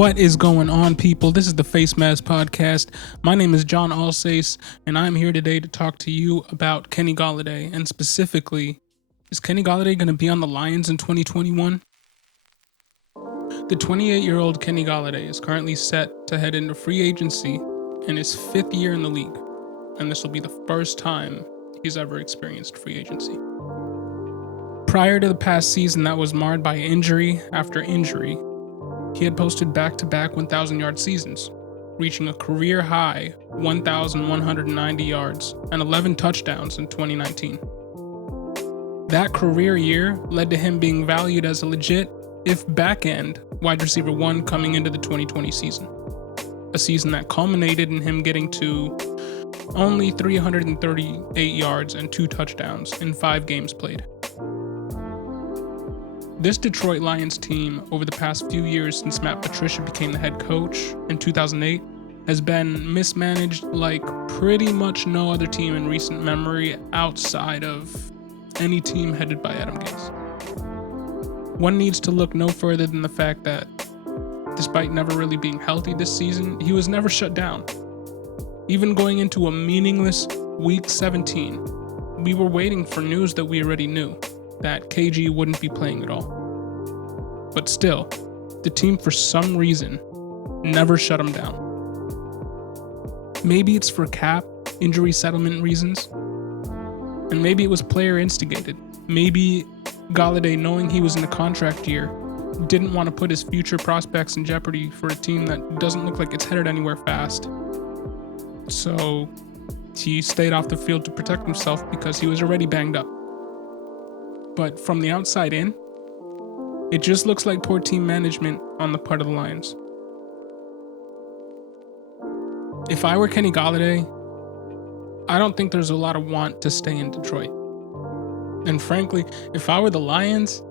What is going on, people? This is the Face Mask Podcast. My name is John Alsace, and I'm here today to talk to you about Kenny Golladay, and specifically, is Kenny Golladay going to be on the Lions in 2021? The 28-year-old Kenny Golladay is currently set to head into free agency in his fifth year in the league, and this will be the first time he's ever experienced free agency. Prior to the past season that was marred by injury after injury, he had posted back-to-back 1,000-yard seasons, reaching a career-high 1,190 yards and 11 touchdowns in 2019. That career year led to him being valued as a legit, if back-end, wide receiver one coming into the 2020 season. A season that culminated in him getting to only 338 yards and 2 touchdowns in 5 games played. This Detroit Lions team, over the past few years since Matt Patricia became the head coach in 2008, has been mismanaged like pretty much no other team in recent memory outside of any team headed by Adam Gase. One needs to look no further than the fact that, despite never really being healthy this season, he was never shut down. Even going into a meaningless Week 17, we were waiting for news that we already knew, that KG wouldn't be playing at all. But still, the team for some reason never shut him down. Maybe it's for cap, injury settlement reasons, and maybe it was player instigated. Maybe Golladay, knowing he was in a contract year, didn't want to put his future prospects in jeopardy for a team that doesn't look like it's headed anywhere fast. So he stayed off the field to protect himself because he was already banged up. But from the outside in, it just looks like poor team management on the part of the Lions. If I were Kenny Golladay, I don't think there's a lot of want to stay in Detroit. And frankly, if I were the Lions,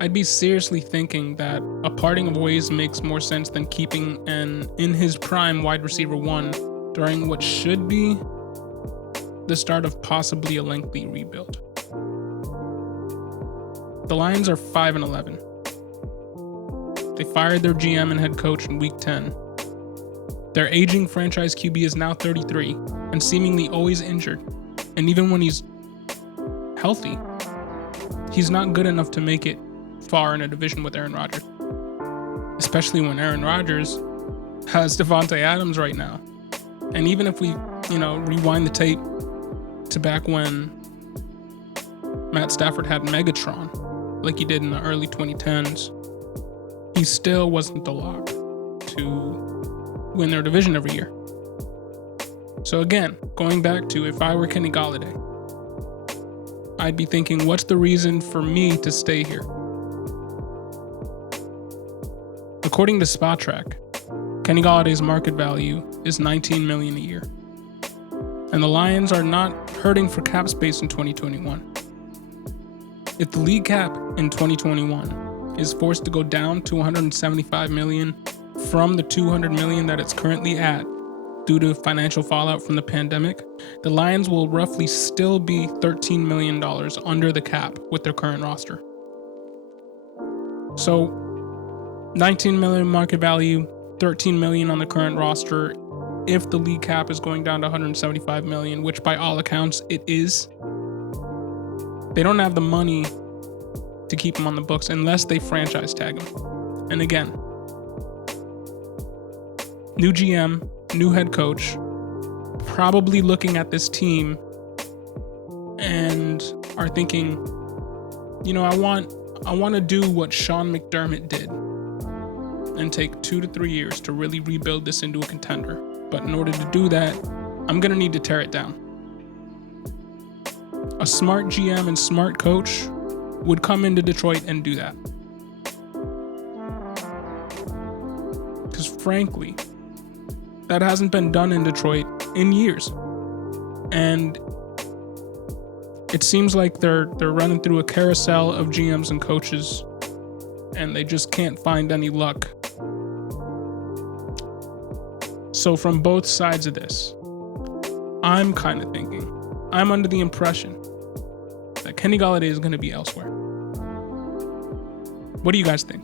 I'd be seriously thinking that a parting of ways makes more sense than keeping an in his prime wide receiver one during what should be the start of possibly a lengthy rebuild. The Lions are 5-11. They fired their GM and head coach in Week 10. Their aging franchise QB is now 33 and seemingly always injured. And even when he's healthy, he's not good enough to make it far in a division with Aaron Rodgers. Especially when Aaron Rodgers has Devontae Adams right now. And even if we, rewind the tape to back when Matt Stafford had Megatron, like he did in the early 2010s, he still wasn't the lock to win their division every year. So again, going back to if I were Kenny Golladay, I'd be thinking, what's the reason for me to stay here? According to Spot Track, Kenny Galladay's market value is $19 million a year. And the Lions are not hurting for cap space in 2021. If the league cap in 2021 is forced to go down to $175 million from the $200 million that it's currently at due to financial fallout from the pandemic, the Lions will roughly still be $13 million under the cap with their current roster. So, $19 million market value, $13 million on the current roster. If the league cap is going down to $175 million, which by all accounts it is, they don't have the money to keep him on the books unless they franchise tag him. And again, new GM, new head coach, probably looking at this team and are thinking, I want to do what Sean McDermott did and take 2 to 3 years to really rebuild this into a contender. But in order to do that, I'm going to need to tear it down. A smart GM and smart coach would come into Detroit and do that. Because frankly, that hasn't been done in Detroit in years. And it seems like they're running through a carousel of GMs and coaches, and they just can't find any luck. So from both sides of this, I'm kind of thinking, I'm under the impression that Kenny Golladay is going to be elsewhere. What do you guys think?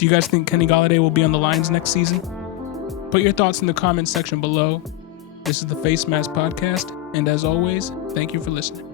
Do you guys think Kenny Golladay will be on the Lions next season? Put your thoughts in the comments section below. This is the Face Mask Podcast, and as always, thank you for listening.